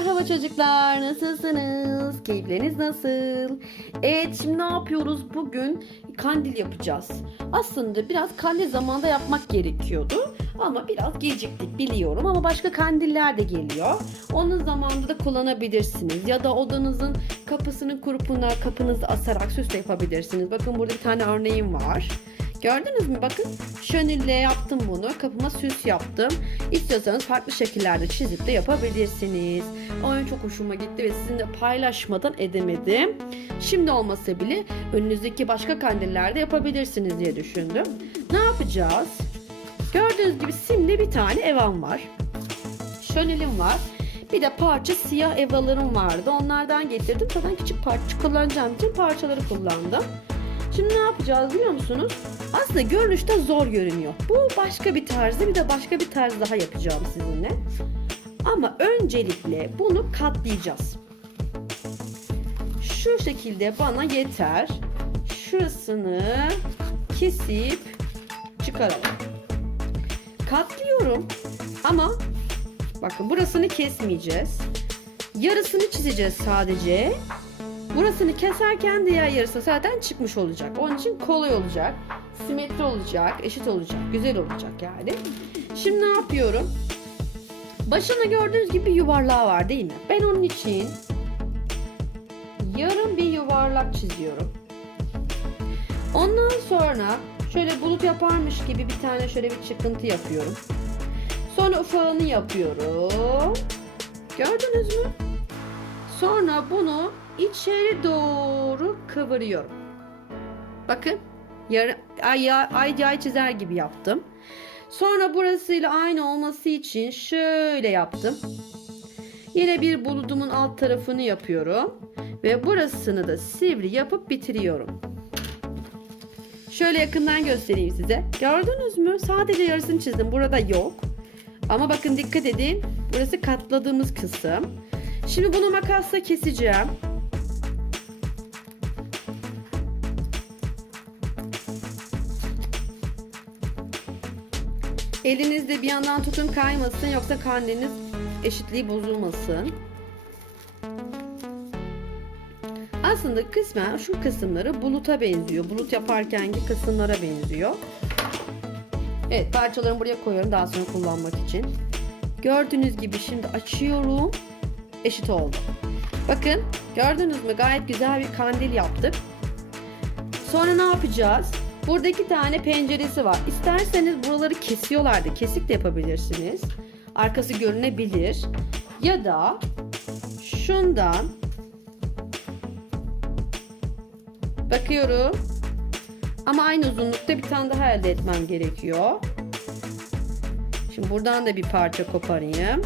Merhaba çocuklar, nasılsınız? Keyifleriniz nasıl? Evet, şimdi ne yapıyoruz? Bugün kandil yapacağız. Aslında biraz kandil zamanda yapmak gerekiyordu. Ama biraz geciktik biliyorum ama başka kandiller de geliyor. Onun zamanında da kullanabilirsiniz. Ya da odanızın kapısının kurupuna kapınızı asarak süs de yapabilirsiniz. Bakın burada bir tane örneğim var. Gördünüz mü? Bakın şönille yaptım bunu. Kapıma süs yaptım. İstiyorsanız farklı şekillerde çizip de yapabilirsiniz. Oyun çok hoşuma gitti ve sizinle paylaşmadan edemedim. Şimdi olmasa bile önünüzdeki başka kandillerde yapabilirsiniz diye düşündüm. Ne yapacağız? Gördüğünüz gibi simli bir tane evam var. Şönelim var. Bir de parça siyah evalarım vardı. Onlardan getirdim. Zaten küçük parça kullanacağım için parçaları kullandım. Şimdi ne yapacağız biliyor musunuz? Aslında görünüşte zor görünüyor. Bu başka bir tarzda bir de başka bir tarz daha yapacağım sizinle. Ama öncelikle bunu katlayacağız. Şu şekilde bana yeter. Şurasını kesip çıkaralım. Katlıyorum ama bakın burasını kesmeyeceğiz. Yarısını çizeceğiz sadece. Burasını keserken diğer yarısı zaten çıkmış olacak. Onun için kolay olacak. Simetri olacak, eşit olacak, güzel olacak yani. Şimdi ne yapıyorum? Başında gördüğünüz gibi yuvarlağı var değil mi? Ben onun için yarım bir yuvarlak çiziyorum. Ondan sonra şöyle bulut yaparmış gibi bir tane şöyle bir çıkıntı yapıyorum. Sonra ufağını yapıyorum. Gördünüz mü? Sonra bunu içeri doğru kıvırıyorum. Bakın yarı, ay, ay, ay çizer gibi yaptım. Sonra burasıyla aynı olması için şöyle yaptım. Yine bir bulutumun alt tarafını yapıyorum. Ve burasını da sivri yapıp bitiriyorum. Şöyle yakından göstereyim size. Gördünüz mü? Sadece yarısını çizdim. Burada yok. Ama bakın dikkat edin. Burası katladığımız kısım. Şimdi bunu makasla keseceğim. Elinizde bir yandan tutun kaymasın yoksa kandiliniz eşitliği bozulmasın. Aslında kısmen şu kısımları buluta benziyor. Bulut yaparkenki kısımlara benziyor. Evet parçalarımı buraya koyuyorum daha sonra kullanmak için. Gördüğünüz gibi şimdi açıyorum. Eşit oldu. Bakın gördünüz mü gayet güzel bir kandil yaptık. Sonra ne yapacağız? Burada iki tane penceresi var. İsterseniz buraları kesiyorlardı. Kesik de yapabilirsiniz. Arkası görünebilir. Ya da şundan bakıyorum. Ama aynı uzunlukta bir tane daha elde etmem gerekiyor. Şimdi buradan da bir parça koparayım.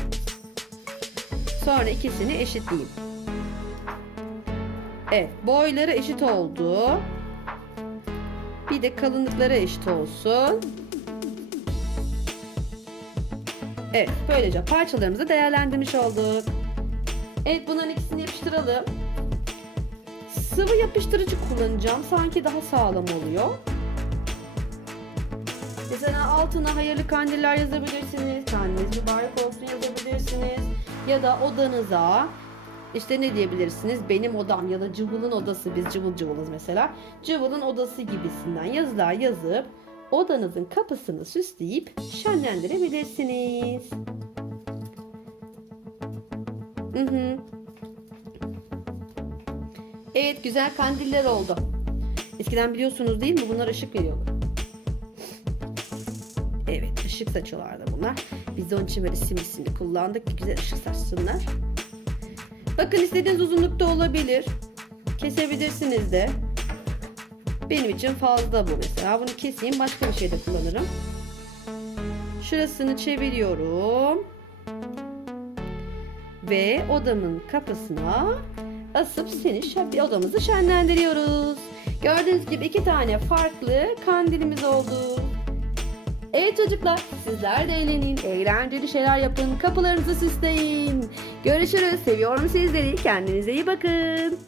Sonra ikisini eşitleyeyim. Evet, boyları eşit oldu. Bir de kalınlıkları eşit olsun. Evet, böylece parçalarımızı değerlendirmiş olduk. Evet, bunların ikisini yapıştıralım. Sıvı yapıştırıcı kullanacağım. Sanki daha sağlam oluyor. Mesela altına hayırlı kandiller yazabilirsiniz. Kandiliniz mübarek olsun yazabilirsiniz. Ya da odanıza işte ne diyebilirsiniz? Benim odam ya da Cıvıl'ın odası. Biz Cıvıl Cıvıl'ız mesela. Cıvıl'ın odası gibisinden yazılar yazıp odanızın kapısını süsleyip şenlendirebilirsiniz. Hı hı. Evet güzel kandiller oldu. Eskiden biliyorsunuz değil mi? Bunlar ışık veriyorlar. Evet ışık saçıyorlardı bunlar. Biz de onun için böyle simlisini kullandık ki güzel ışık saçsınlar. Bakın istediğiniz uzunlukta olabilir. Kesebilirsiniz de. Benim için fazla bu mesela. Bunu keseyim başka bir şeyde kullanırım. Şurasını çeviriyorum. Ve odamın kapısına asıp seni odamızı şenlendiriyoruz. Gördüğünüz gibi iki tane farklı kandilimiz oldu. Evet çocuklar sizler de eğlenin, eğlenceli şeyler yapın, kapılarınızı süsleyin. Görüşürüz, seviyorum sizleri, kendinize iyi bakın.